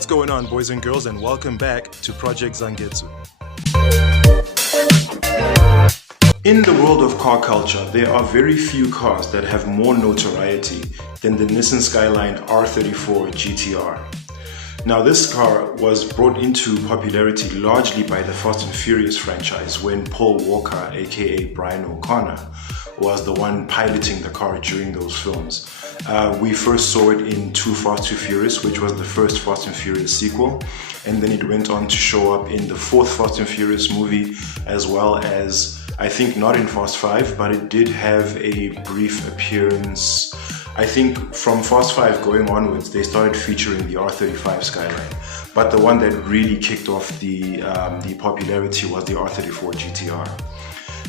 What's going on, boys and girls, and welcome back to Project Zangetsu. In the world of car culture, there are very few cars that have more notoriety than the Nissan Skyline R34 GT-R. Now, this car was brought into popularity largely by the Fast and Furious franchise when Paul Walker, aka Brian O'Connor, was the one piloting the car during those films. We first saw it in Too Fast, Too Furious, which was the first Fast and Furious sequel, and then it went on to show up in the fourth Fast and Furious movie, as well as, I think not in Fast 5, but it did have a brief appearance. I think from Fast 5 going onwards, they started featuring the R35 Skyline, but the one that really kicked off the popularity was the R34 GT-R.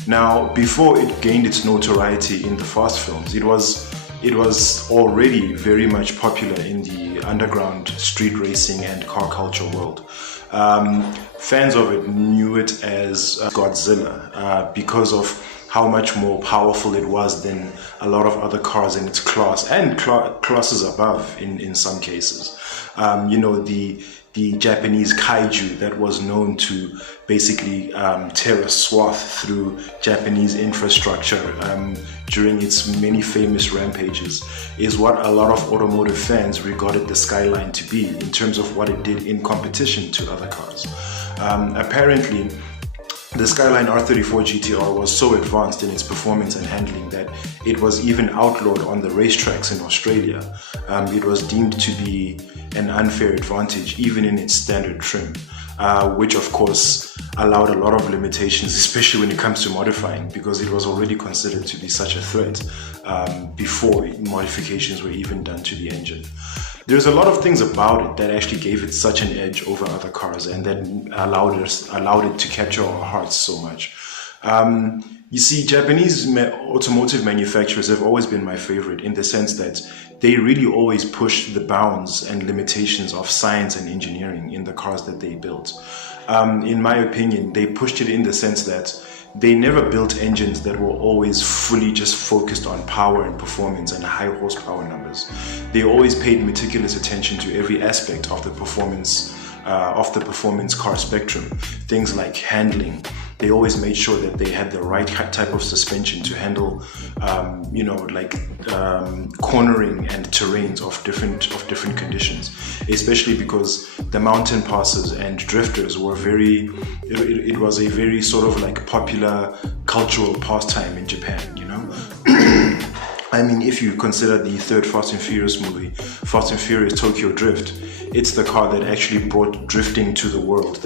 Now, before it gained its notoriety in the Fast films, it was already very much popular in the underground street racing and car culture world. Fans of it knew it as Godzilla because of how much more powerful it was than a lot of other cars in its class and classes above in some cases. You know, the Japanese kaiju that was known to basically tear a swath through Japanese infrastructure during its many famous rampages is what a lot of automotive fans regarded the Skyline to be in terms of what it did in competition to other cars. Apparently, the Skyline R34 GT-R was so advanced in its performance and handling that it was even outlawed on the racetracks in Australia. It was deemed to be an unfair advantage even in its standard trim, which of course allowed a lot of limitations, especially when it comes to modifying, because it was already considered to be such a threat before modifications were even done to the engine. There's a lot of things about it that actually gave it such an edge over other cars and that allowed it to capture our hearts so much. You see, Japanese automotive manufacturers have always been my favorite in the sense that they really always push the bounds and limitations of science and engineering in the cars that they built. In my opinion, they pushed it in the sense that they never built engines that were always fully just focused on power and performance and high horsepower numbers. They always paid meticulous attention to every aspect of the performance car spectrum. Things like handling. They always made sure that they had the right type of suspension to handle, you know, like cornering and terrains of different conditions. Especially because the mountain passes and drifters were it was a very sort of like popular cultural pastime in Japan, you know. I mean, if you consider the third Fast and Furious movie, Fast and Furious Tokyo Drift, it's the car that actually brought drifting to the world,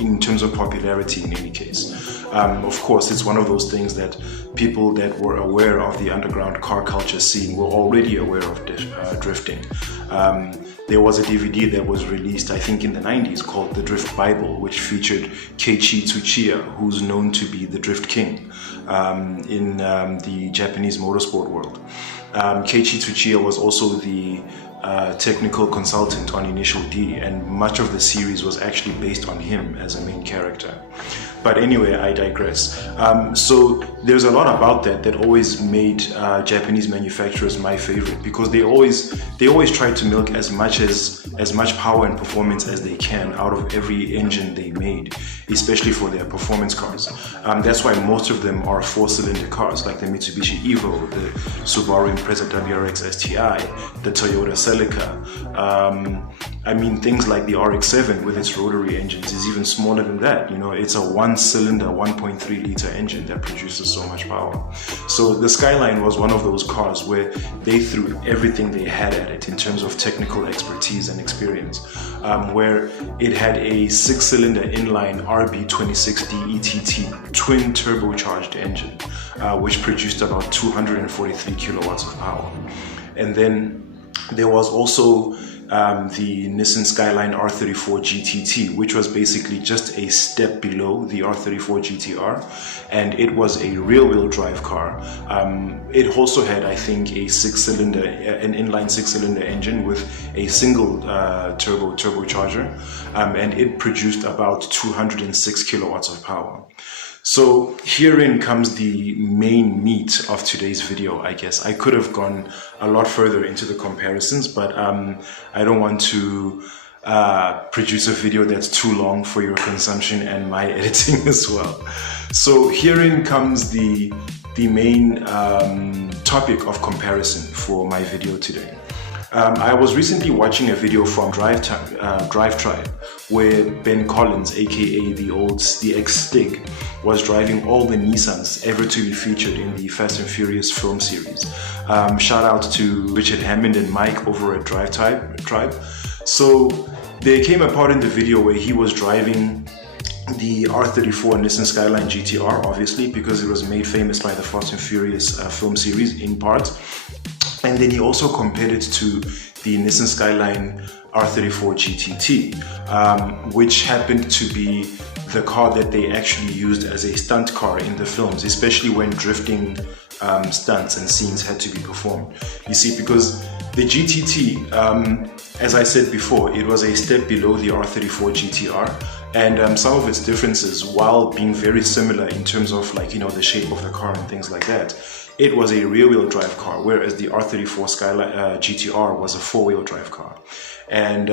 in terms of popularity in any case. Of course, it's one of those things that people that were aware of the underground car culture scene were already aware of drifting. There was a DVD that was released, I think in the 90s, called The Drift Bible, which featured Keiichi Tsuchiya, who's known to be the Drift King in the Japanese motorsport world. Keiichi Tsuchiya was also the technical consultant on Initial D, and much of the series was actually based on him as a main character. But anyway, I digress. So there's a lot about that always made Japanese manufacturers my favorite, because they always try to milk as much power and performance as they can out of every engine they made, especially for their performance cars. That's why most of them are 4-cylinder cars, like the Mitsubishi Evo, the Subaru Impreza WRX STI, the Toyota Celica. I mean, things like the RX-7 with its rotary engines is even smaller than that. You know, it's a 1-cylinder, 1.3 liter engine that produces so much power. So the Skyline was one of those cars where they threw everything they had at it in terms of technical expertise and experience, where it had a 6-cylinder inline RB26D ETT twin turbocharged engine, which produced about 243 kilowatts of power. And then there was also the Nissan Skyline R34 GTT, which was basically just a step below the R34 GT-R, and it was a rear-wheel drive car. It also had, I think, an inline 6-cylinder engine with a single turbocharger, and it produced about 206 kilowatts of power. So herein comes the main meat of today's video, I guess. I could have gone a lot further into the comparisons, but I don't want to produce a video that's too long for your consumption and my editing as well. So herein comes the main topic of comparison for my video today. I was recently watching a video from Drive Tribe where Ben Collins, aka the ex-Stig, was driving all the Nissans ever to be featured in the Fast and Furious film series. Shout out to Richard Hammond and Mike over at Drive Tribe. So there came a part in the video where he was driving the R34 Nissan Skyline GT-R, obviously, because it was made famous by the Fast and Furious film series in part. And then he also compared it to the Nissan Skyline R34 GTT, which happened to be the car that they actually used as a stunt car in the films, especially when drifting stunts and scenes had to be performed. You see, because the GTT, as I said before, it was a step below the R34 GT-R, and some of its differences, while being very similar in terms of, like, you know, the shape of the car and things like that, it was a rear-wheel drive car, whereas the R34 Skyline GT-R was a four-wheel drive car. And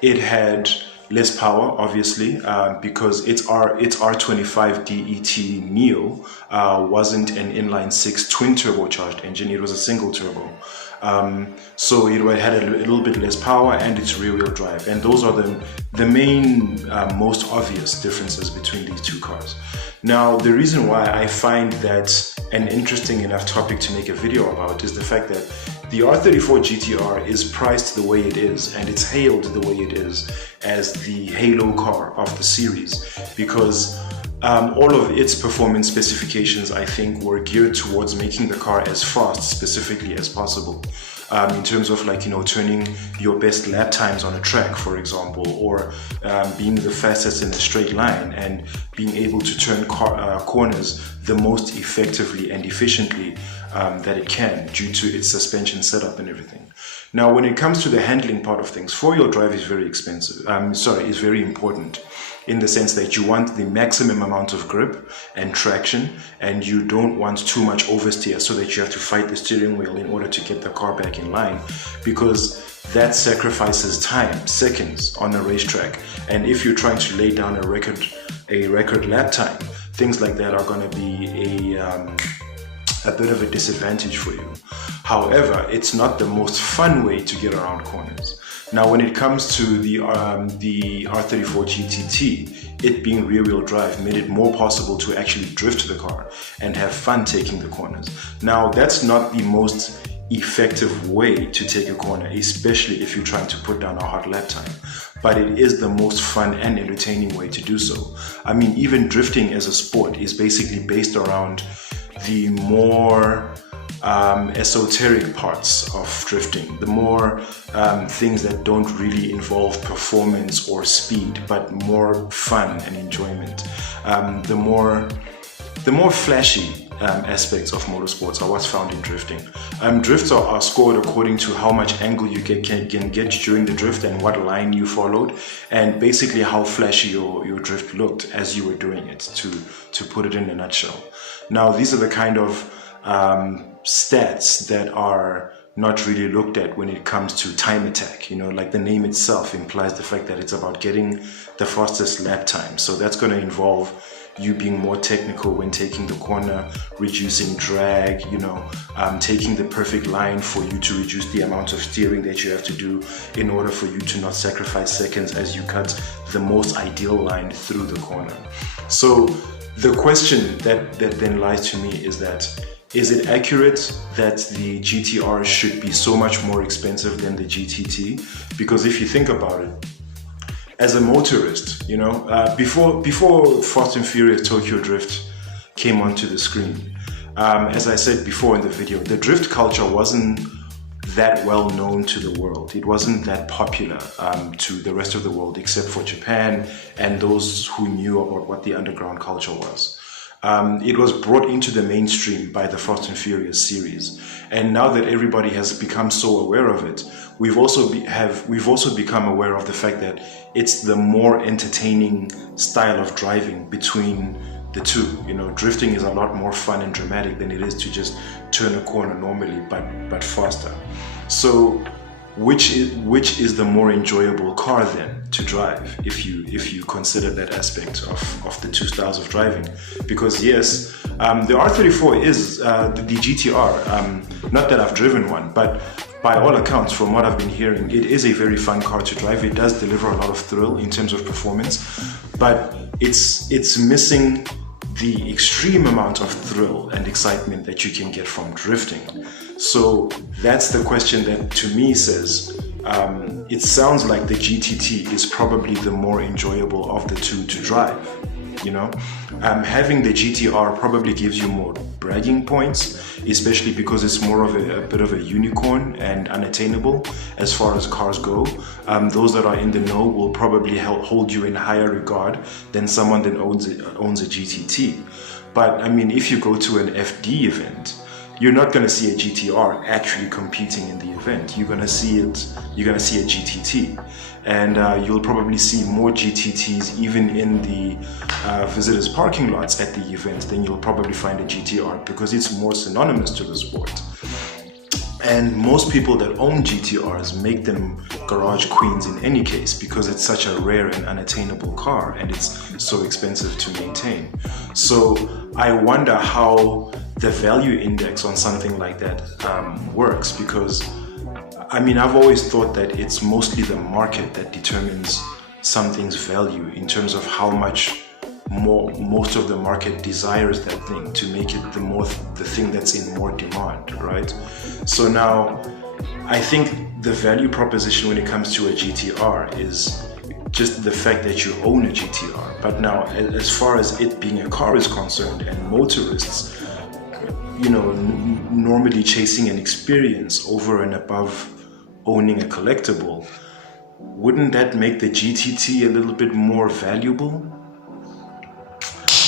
it had less power, obviously, because its R25 DET Neo wasn't an inline-six twin turbocharged engine, it was a single turbo. So it had a little bit less power and it's rear-wheel drive, and those are the main most obvious differences between these two cars. Now, the reason why I find that an interesting enough topic to make a video about is the fact that the R34 GT-R is priced the way it is, and it's hailed the way it is as the halo car of the series, because all of its performance specifications, I think, were geared towards making the car as fast specifically as possible. In terms of, like, you know, turning your best lap times on a track, for example, or being the fastest in a straight line and being able to turn corners the most effectively and efficiently that it can, due to its suspension setup and everything. Now, when it comes to the handling part of things, four-wheel drive is very expensive. Is very important, in the sense that you want the maximum amount of grip and traction, and you don't want too much oversteer so that you have to fight the steering wheel in order to get the car back in line, because that sacrifices time, seconds on a racetrack. And if you're trying to lay down a record lap time, things like that are going to be a bit of a disadvantage for you. However, it's not the most fun way to get around corners. Now, when it comes to the R34 GTT, it being rear-wheel drive made it more possible to actually drift the car and have fun taking the corners. Now, that's not the most effective way to take a corner, especially if you're trying to put down a hot lap time, but it is the most fun and entertaining way to do so. I mean, even drifting as a sport is basically based around the more esoteric parts of drifting, the more things that don't really involve performance or speed, but more fun and enjoyment. The more flashy aspects of motorsports are what's found in drifting. Drifts are scored according to how much angle you can get during the drift and what line you followed, and basically how flashy your drift looked as you were doing it, to put it in a nutshell. Now, these are the kind of stats that are not really looked at when it comes to time attack. You know, like the name itself implies the fact that it's about getting the fastest lap time. So that's going to involve you being more technical when taking the corner, reducing drag, you know, taking the perfect line for you to reduce the amount of steering that you have to do in order for you to not sacrifice seconds as you cut the most ideal line through the corner. So the question that then lies to me is that, is it accurate that the GT-R should be so much more expensive than the GTT? Because if you think about it, as a motorist, you know, before Fast and Furious Tokyo Drift came onto the screen, as I said before in the video, the drift culture wasn't that well known to the world. It wasn't that popular to the rest of the world, except for Japan and those who knew about what the underground culture was. It was brought into the mainstream by the Fast and Furious series, and now that everybody has become so aware of it, we've also become aware of the fact that it's the more entertaining style of driving between the two. You know, drifting is a lot more fun and dramatic than it is to just turn a corner normally, but faster. So which is the more enjoyable car then to drive, if you consider that aspect of the two styles of driving? Because yes, the R34 is the GTR, not that I've driven one, but by all accounts, from what I've been hearing, it is a very fun car to drive. It does deliver a lot of thrill in terms of performance, but it's missing the extreme amount of thrill and excitement that you can get from drifting. So that's the question that to me says, it sounds like the GTT is probably the more enjoyable of the two to drive. You know, having the GTR probably gives you more bragging points, especially because it's more of a bit of a unicorn and unattainable as far as cars go. Those that are in the know will probably hold you in higher regard than someone that owns a GTT. But I mean, if you go to an FD event, you're not going to see a GTR actually competing in the event. You're going to see a GTT, and you'll probably see more GTTs even in the visitors parking lots at the event than you'll probably find a GTR, because it's more synonymous to the sport. And most people that own GTRs make them garage queens in any case, because it's such a rare and unattainable car and it's so expensive to maintain. So I wonder how the value index on something like that works, because I mean, I've always thought that it's mostly the market that determines something's value in terms of how much most of the market desires that thing to make it the thing that's in more demand, right? So now I think the value proposition when it comes to a GTR is just the fact that you own a GTR. But now, as far as it being a car is concerned, and motorists, you know, normally chasing an experience over and above owning a collectible, wouldn't that make the GTT a little bit more valuable?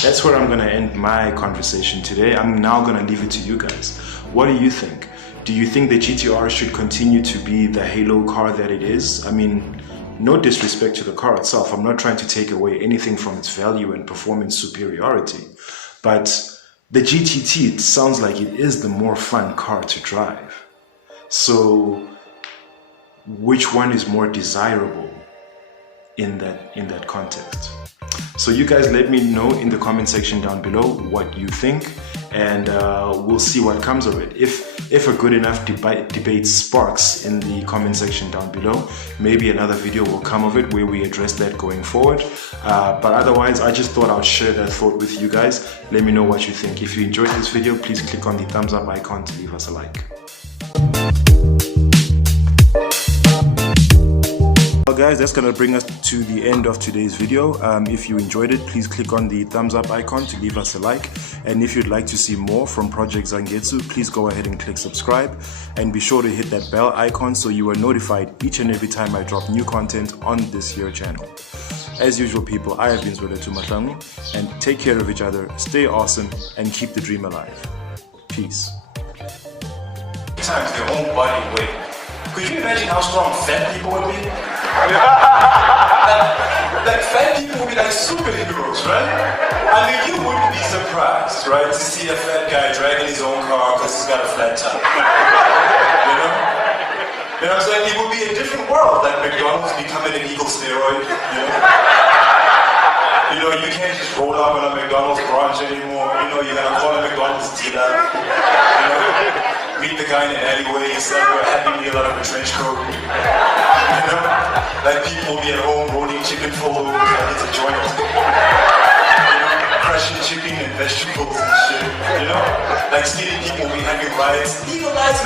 That's where I'm going to end my conversation today. I'm now going to leave it to you guys. What do you think? Do you think the GTR should continue to be the halo car that it is? I mean, no disrespect to the car itself. I'm not trying to take away anything from its value and performance superiority. But the GTT, it sounds like it is the more fun car to drive. So which one is more desirable in that context? So you guys let me know in the comment section down below what you think, and we'll see what comes of it. If a good enough debate sparks in the comment section down below, maybe another video will come of it where we address that going forward. But otherwise, I just thought I'd share that thought with you guys. Let me know what you think. If you enjoyed this video, please click on the thumbs up icon to leave us a like. Well guys, that's going to bring us to the end of today's video. If you enjoyed it, please click on the thumbs up icon to leave us a like. And if you'd like to see more from Project Zangetsu, please go ahead and click subscribe. And be sure to hit that bell icon so you are notified each and every time I drop new content on this here channel. As usual people, I have been Zweletu Mahlangu, and take care of each other, stay awesome, and keep the dream alive. Peace. Times their own body weight. Could you imagine how strong fat people would be? like fat people would be like superheroes, right? I mean, you wouldn't be surprised, right, to see a fat guy dragging his own car because he's got a flat tire. You know? You know what I'm saying? It would be a different world, like McDonald's becoming an eagle steroid, you know? You know, you can't just roll up on a McDonald's branch anymore. You know, you gotta call a McDonald's dealer. You know, meet the guy in an alleyway instead of a Happy Meal out of a trench coat. You know, like people will be at home rolling chicken photos and it's a joint. You know, crushing chicken and vegetables and shit. You know, like skinny people will be having riots. Legalize